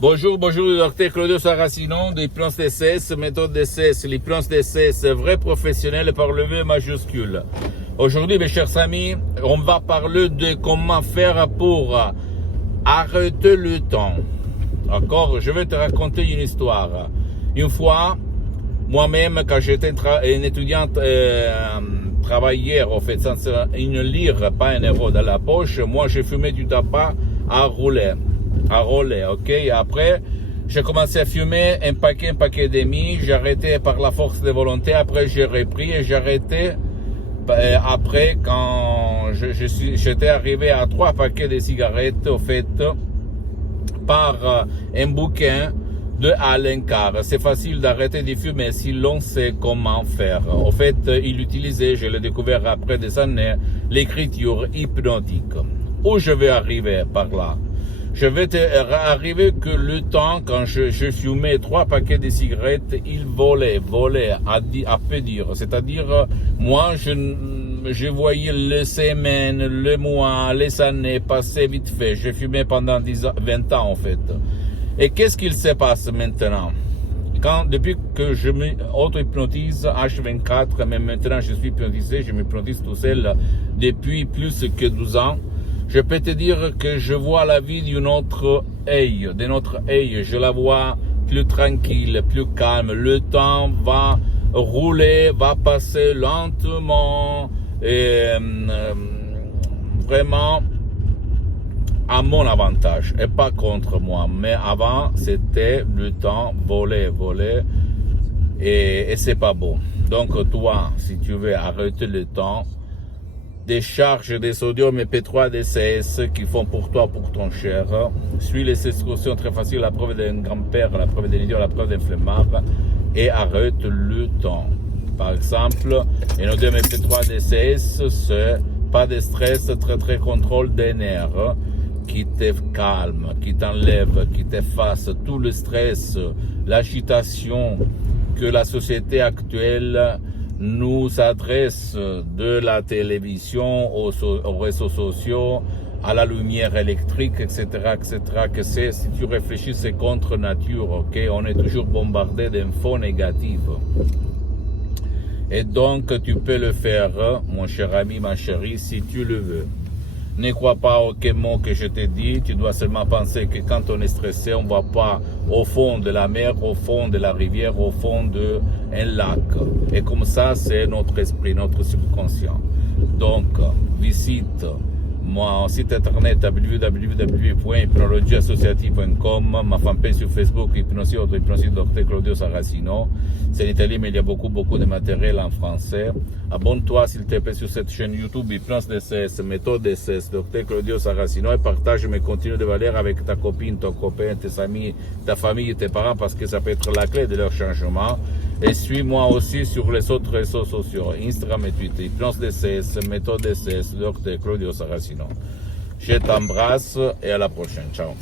Bonjour, docteur Claudio Saracino, l'hypnose DCS, méthode DCS, l'hypnose DCS, vrai professionnel par le V majuscule. Aujourd'hui, mes chers amis, on va parler de comment faire pour arrêter le temps. D'accord? Je vais te raconter une histoire. Une fois, moi-même, quand j'étais un étudiant travailleur, en fait, sans une lire, pas un euro dans la poche, moi, j'ai fumé du tabac à rouler, ok? Et après, j'ai commencé à fumer un paquet et demi, j'ai arrêté par la force de volonté, après j'ai repris et j'ai arrêté après quand j'étais arrivé à 3 paquets de cigarettes, au fait, par un bouquin de Alain Carr. C'est facile d'arrêter de fumer si l'on sait comment faire. En fait, il utilisait, je l'ai découvert après des années, l'écriture hypnotique. Où je vais arriver par là? Je vais arriver que le temps, quand je fumais 3 paquets de cigarettes, il volait à peu dire. C'est-à-dire, moi, je voyais les semaines, les mois, les années passer vite fait. Je fumais pendant 20 ans, en fait. Et qu'est-ce qu'il se passe maintenant? Depuis que je me auto-hypnotise H24, mais maintenant je suis hypnotisé, je m'hypnotise tout seul depuis plus que 12 ans, je peux te dire que je vois la vie de notre œil. Je la vois plus tranquille, plus calme. Le temps va rouler, va passer lentement et vraiment à mon avantage et pas contre moi. Mais avant, c'était le temps volait et c'est pas bon. Donc toi, si tu veux arrêter le temps, décharge des sodium MP3 DCS qui font pour toi, pour ton cher. Suis les instructions très faciles, la preuve d'un grand-père, la preuve d'un idiot, la preuve d'un flemmard et arrête le temps. Par exemple, un sodium MP3 DCS, c'est pas de stress, très contrôle des nerfs qui te calme, qui t'enlève, qui t'efface tout le stress, l'agitation que la société actuelle nous adresse de la télévision aux réseaux sociaux, à la lumière électrique, etc., que c'est, si tu réfléchis, c'est contre nature, ok? On est toujours bombardé d'infos négatives. Et donc, tu peux le faire, mon cher ami, ma chérie, si tu le veux. Ne crois pas aucun mot que je te dis, tu dois seulement penser que quand on est stressé, on ne va pas au fond de la mer, au fond de la rivière, au fond d'un lac. Et comme ça, c'est notre esprit, notre subconscient. Donc, visite mon site internet www.hypnologieassociative.com, ma fanpage sur Facebook, Hypnosie, Auto-Hypnosie, Dr Claudio Saracino. C'est en italien, mais il y a beaucoup de matériel en français. Abonne-toi, s'il te plaît, sur cette chaîne YouTube, Hypnose DCS, méthode DCS, Dr Claudio Saracino, et partage mes contenus de valeur avec ta copine, ton copain, tes amis, ta famille, tes parents, parce que ça peut être la clé de leur changement. Et suis-moi aussi sur les autres réseaux sociaux, Instagram et Twitter, Hypnose DCS, méthode DCS, Dr Claudio Saracino. Je t'embrasse et à la prochaine. Ciao.